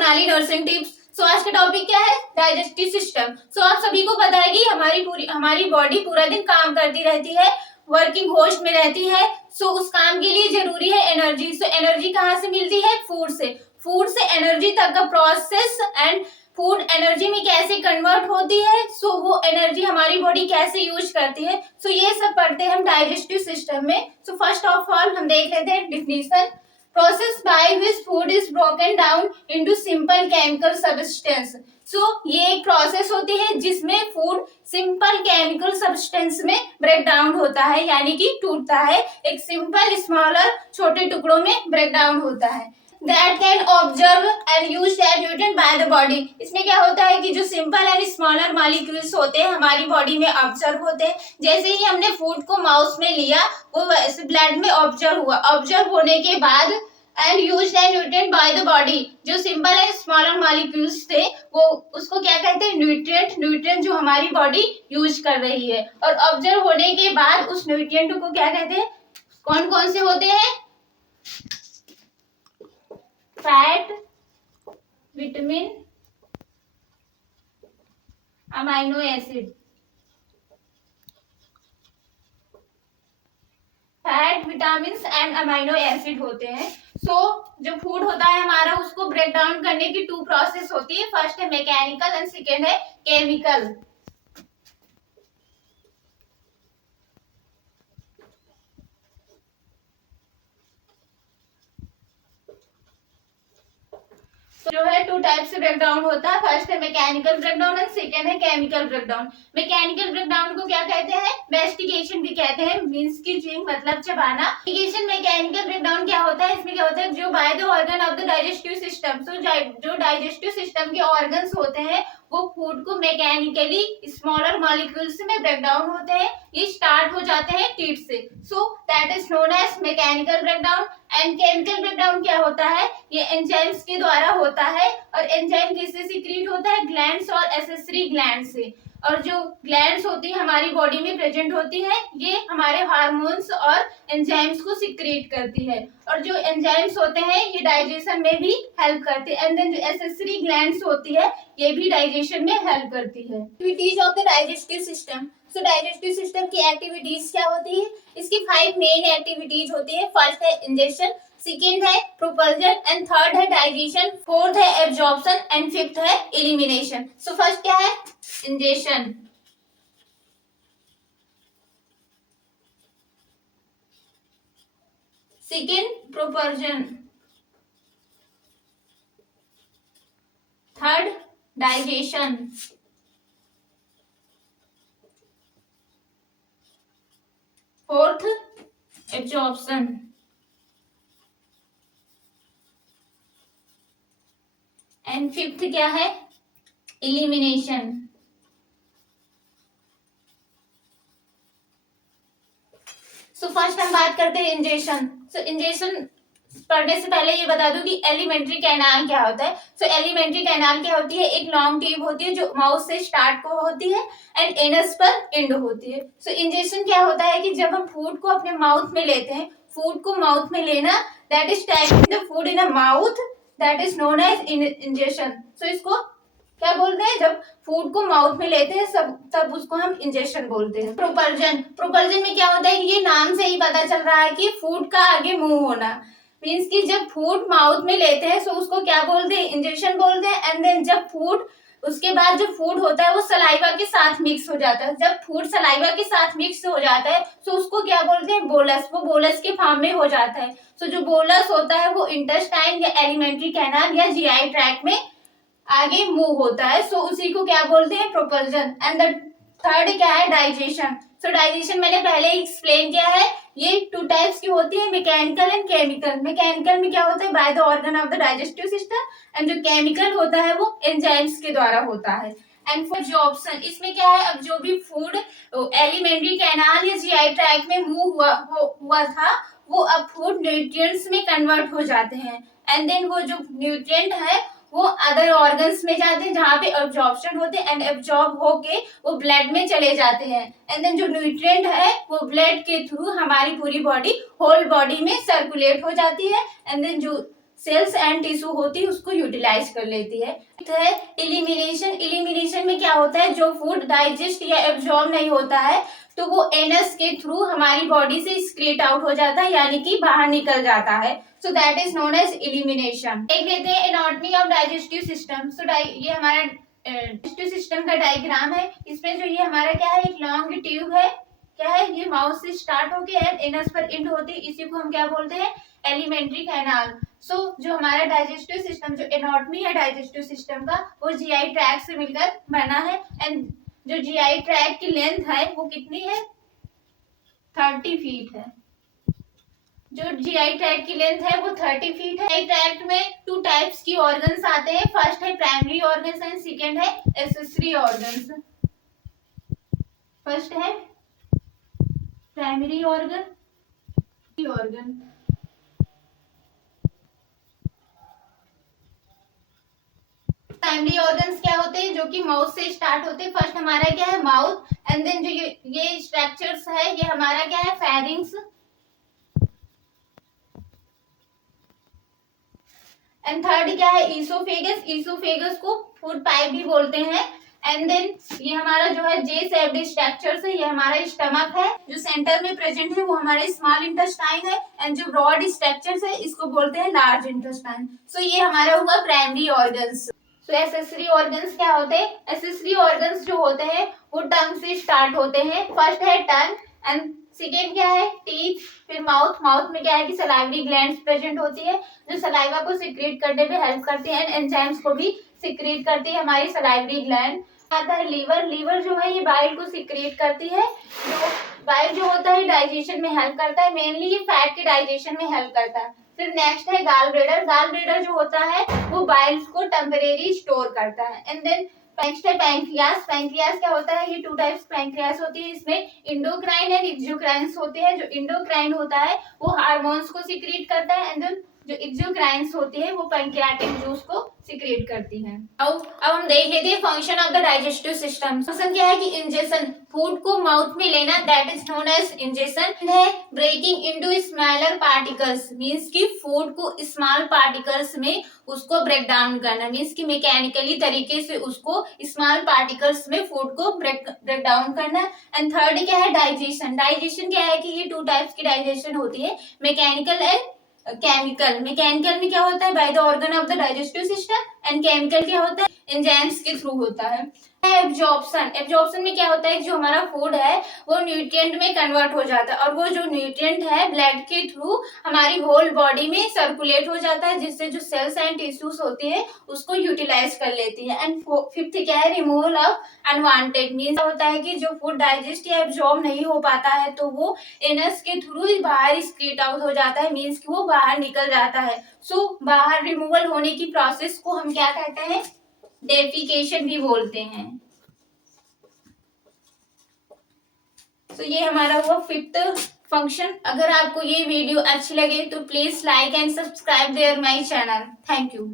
Sonali nursing tips. सो आज का topic क्या है? Digestive system. सो आप सभी को पता है कि हमारी बॉडी पूरा दिन काम करती रहती है, वर्किंग होस्ट में रहती है। सो उस काम के लिए जरूरी है एनर्जी। सो एनर्जी कहाँ से मिलती है? फूड से। फूड से एनर्जी तक का प्रोसेस एंड फूड एनर्जी में कैसे कन्वर्ट होती है, सो वो एनर्जी हमारी बॉडी कैसे यूज करती है, सो ये सब पढ़ते हैं हम डाइजेस्टिव सिस्टम में। सो फर्स्ट ऑफ ऑल हम देख लेते हैं definition. Process by which food is broken down into simple chemical substance। So ये एक प्रोसेस होती है जिसमें फूड सिंपल केमिकल सब्सटेंस में ब्रेक डाउन होता है, यानी कि टूटता है, एक सिंपल स्मॉलर छोटे टुकड़ों में ब्रेक डाउन होता है। That can observe and use as nutrient by the body। इसमें क्या होता है कि जो सिंपल एंड स्मॉलर मॉलिक्यूल्स होते हैं हमारी बॉडी में ऑब्जर्व होते हैं। जैसे ही हमने फूड को माउथ में लिया वो वैसे ब्लड में ऑब्जर्व हुआ, ऑब्जर्व होने के बाद and use and nutrient by the body, जो सिंपल एंड स्मॉलर मॉलिक्यूल्स थे वो उसको क्या कहते हैं? न्यूट्रिएंट। न्यूट्रिएंट जो हमारी बॉडी यूज कर रही है, और ऑब्जर्व होने के बाद उस न्यूट्रिएंट को क्या कहते हैं? कौन कौन से होते हैं? Fat, vitamin, amino acid. Fat, vitamin and amino acid होते हैं। सो जो फूड होता है हमारा उसको ब्रेक डाउन करने की टू प्रोसेस होती है। फर्स्ट है मैकेनिकल एंड सेकेंड है केमिकल। जो है टू टाइप से ब्रेक डाउन होता है। फर्स्ट है mechanical break down and second है chemical break down. Mechanical break down को क्या कहते हैं? मैस्टिकेशन भी कहते हैं, मींस की च्यूइंग मतलब चबाना। मैकेनिकल ब्रेक डाउन क्या होता है? इसमें क्या होता है, जो by the organ of the digestive system, तो जो डाइजेस्टिव सिस्टम के ऑर्गन्स होते हैं वो फूड को मैकेनिकली स्मॉलर मॉलिक्यूल्स में ब्रेक डाउन होते हैं। ये स्टार्ट हो जाते हैं टीथ से। So that is known as mechanical break down. And chemical break down क्या होता है? ये एंजाइम्स के द्वारा होता है, और एंजाइम किससे सीक्रेट होता है? ग्लैंड्स और एसेसरी ग्लैंड से। और जो ग्लैंड्स होती है हमारी बॉडी में प्रेजेंट होती है, ये हमारे हार्मोन्स और एंजाइम्स को सीक्रेट करती है, और जो एंजाइम्स होते हैं ये डाइजेशन में भी हेल्प करते हैं। एंड देन जो एसेसरी ग्लैंड्स होती है ये भी डाइजेशन में हेल्प करती है। Activities of the digestive system. So digestive system की एक्टिविटीज क्या होती है? इसकी 5 मेन एक्टिविटीज होती है। फर्स्ट है इंजेक्शन, सेकेंड है प्रोपल्जन, एंड थर्ड है डाइजेशन, फोर्थ है एब्जॉर्प्शन, एंड फिफ्थ है एलिमिनेशन। सो फर्स्ट क्या है? Injection. Second propulsion, third digestion, fourth absorption, and fifth क्या है? एलिमिनेशन। सो फर्स्ट हम बात करते हैं इंजेक्शन। सो इंजेक्शन पढ़ने से पहले ये बता दूं कि एलिमेंट्री कैनाल क्या होता है। सो एलिमेंट्री कैनाल क्या होती है? एक लॉन्ग ट्यूब होती है जो माउथ से स्टार्ट को होती है एंड एनस पर एंड होती है। सो इंजेक्शन क्या होता है कि जब हम फूड को अपने माउथ में लेते हैं, फूड को माउथ में लेना, that is taking the food in a mouth, that is known as injection. So इसको क्या बोलते हैं? जब फूड को माउथ में लेते हैं तब उसको हम इंजेक्शन बोलते हैं। प्रोपल्जन। प्रोपल्जन में क्या होता है? ये नाम से ही पता चल रहा है कि फूड का आगे मुंह होना, मीन्स कि जब फूड माउथ में लेते हैं तो उसको क्या बोलते हैं? इंजेक्शन बोलते हैं। एंड देन जब फूड, उसके बाद जो फूड होता है वो सलाइवा के साथ मिक्स हो जाता है। जब फूड सलाइवा के साथ मिक्स हो जाता है तो उसको क्या बोलते हैं? बोलस। वो बोलस के फॉर्म में हो जाता है। तो जो बोलस होता है वो इंटेस्टाइन या एलिमेंट्री कैनाल या जीआई ट्रैक्ट में आगे मूव होता है। सो उसी को क्या बोलते हैं? प्रोपल्जन। एंड द थर्ड क्या है? डाइजेशन। सो डाइजेशन मैंने पहले ही एक्सप्लेन किया है, ये टू टाइप्स की होती है, मैकेनिकल एंड केमिकल। मैकेनिकल में क्या होता है? By the organ of the digestive system, and जो केमिकल होता है वो एंजाइम्स के द्वारा होता है। एंड फॉर एब्जॉर्प्शन, इसमें क्या है? अब जो भी फूड एलिमेंट्री कैनाल या जीआई ट्रैक्ट में मूव हुआ था वो अब फूड न्यूट्रिएंट्स में कन्वर्ट हो जाते हैं। एंड देन वो जो न्यूट्रिएंट है वो अदर ऑर्गन्स में जाते हैं जहाँ पे एब्जॉर्प्शन होते हैं, एंड एब्जॉर्ब होके वो ब्लड में चले जाते हैं। एंड देन जो न्यूट्रिएंट है वो ब्लड के थ्रू हमारी पूरी बॉडी, होल बॉडी में सर्कुलेट हो जाती है। एंड देन जो सेल्स एंड टिश्यू होती है उसको यूटिलाइज कर लेती है। इलिमिनेशन, इलिमिनेशन में क्या होता है, जो फूड डाइजेस्ट या एब्जॉर्ब नहीं होता है तो वो एनस के थ्रू हमारी बॉडी से स्क्रीट आउट हो जाता है, यानी कि बाहर निकल जाता है। So that is known as elimination. एक लेते हैं anatomy of digestive system. So ये हमारा डाइजेस्टिव सिस्टम का डायग्राम है। इसमें जो ये हमारा क्या है, एक लॉन्ग ट्यूब है, क्या है, ये माउथ से स्टार्ट होके एंड एनस पर एंड होती है, इसी को हम क्या बोलते हैं, एलिमेंट्री कैनाल। सो जो हमारा डाइजेस्टिव सिस्टम, जो एनाटॉमी है डाइजेस्टिव सिस्टम का, वो जीआई ट्रैक्ट से मिलकर बना है। एंड जो जीआई ट्रैक्ट की लेंथ है वो कितनी है, 30 फीट है। जो जीआई ट्रैक्ट की लेंथ है वो 30 फीट है। जीआई ट्रैक्ट में 2 टाइप्स की ऑर्गन्स आते हैं। फर्स्ट है प्राइमरी ऑर्गन्स एंड सेकेंड है एक्सेसरी ऑर्गन्स। फर्स्ट है प्राइमरी ऑर्गन, प्राइमरी ऑर्गन्स क्या होते हैं, जो कि माउथ से स्टार्ट होते हैं। फर्स्ट हमारा क्या है, माउथ, एंड देन जो ये स्ट्रक्चर्स है, ये हमारा क्या है, फेरिंग्स, एंड थर्ड क्या है, ईसोफेगस। ईसोफेगस को फूड पाइप भी बोलते हैं। एंड देन ये हमारा जो है जे शेप्ड स्ट्रक्चर है, ये हमारा स्टमक है। जो सेंटर में प्रेजेंट है वो हमारा स्मॉल इंटेस्टाइन है, एंड जो ब्रॉड स्ट्रक्चर है इसको बोलते हैं लार्ज इंटेस्टाइन। सो ये हमारा हुआ प्राइमरी ऑर्गन्स। तो एक्सेसरी ऑर्गन्स क्या होते हैं, एक्सेसरी ऑर्गन्स जो होते हैं वो टंग से स्टार्ट होते हैं। फर्स्ट है टंग, एंड सेकेंड क्या है, टीथ, फिर माउथ। माउथ में क्या है कि सलाइवरी ग्लैंड्स प्रेजेंट होती है, जो सलाइवा को सिक्रेट करने में हेल्प करती है, एंड एंजाइम्स को भी सिक्रेट करती है हमारी सलाइवरी ग्लैंड। आता है लीवर। लीवर जो है ये बाइल को सिक्रेट करती है। जो बाइल जो होता है डाइजेशन में हेल्प करता है, मेनली ये फैट के डाइजेशन में हेल्प करता है। फिर नेक्स्ट है गाल ब्लैडर। गाल ब्लैडर जो होता है वो बाइल्स को टेम्परेरी स्टोर करता है। एंड देन नेक्स्ट है पैंक्रियास। पैंक्रियास क्या होता है, ये 2 टाइप्स पैंक्रियास होती है, इसमें इंडोक्राइन एंड एक्सोक्राइन्स होते हैं। जो इंडोक्राइन होता है वो हार्मोन्स को सिक्रेट करता है, एंड देन जो एक्सोक्राइन्स होती है वो पैंक्रियाटिक जूस को सिक्रेट करती हैं। अब हम देख लेते हैं function of the digestive system. Function क्या है कि इंजेशन, फूड को माउथ में लेना, that is known as ingestion है। Breaking into smaller particles, means कि फूड को स्मॉल पार्टिकल्स में उसको ब्रेक डाउन करना, मींस कि मैकेनिकली तरीके से उसको स्मॉल पार्टिकल्स में फूड को ब्रेक डाउन करना। एंड थर्ड क्या है, डाइजेशन। डाइजेशन क्या है कि ये 2 टाइप्स की डाइजेशन होती है, मैकेनिकल एंड केमिकल। मैकेनिकल में क्या होता है, by the organ of the digestive system, and chemical क्या होता है, एंजाइम्स के थ्रू होता है। एब्जॉर्प्शन, एब्जॉर्प्शन में क्या होता है, जो हमारा फूड है वो न्यूट्रिएंट में कन्वर्ट हो जाता है, और वो जो न्यूट्रिएंट है ब्लड के थ्रू हमारी होल बॉडी में सर्कुलेट हो जाता है, जिससे जो सेल्स एंड टिश्यूज होती है उसको यूटिलाइज कर लेती है। एंड फिफ्थ क्या है, रिमूवल ऑफ अनवांटेड, मीन्स होता है कि जो फूड डाइजेस्ट या एब्जॉर्ब नहीं हो पाता है तो वो एनस के थ्रू बाहर स्क्रीट आउट हो जाता है, मीन्स कि वो बाहर निकल जाता है। सो बाहर रिमूवल होने की प्रोसेस को हम क्या कहते हैं, डेफिकेशन भी बोलते हैं। तो ये हमारा हुआ 5th फंक्शन। अगर आपको ये वीडियो अच्छी लगे तो please like and subscribe there my channel. Thank you.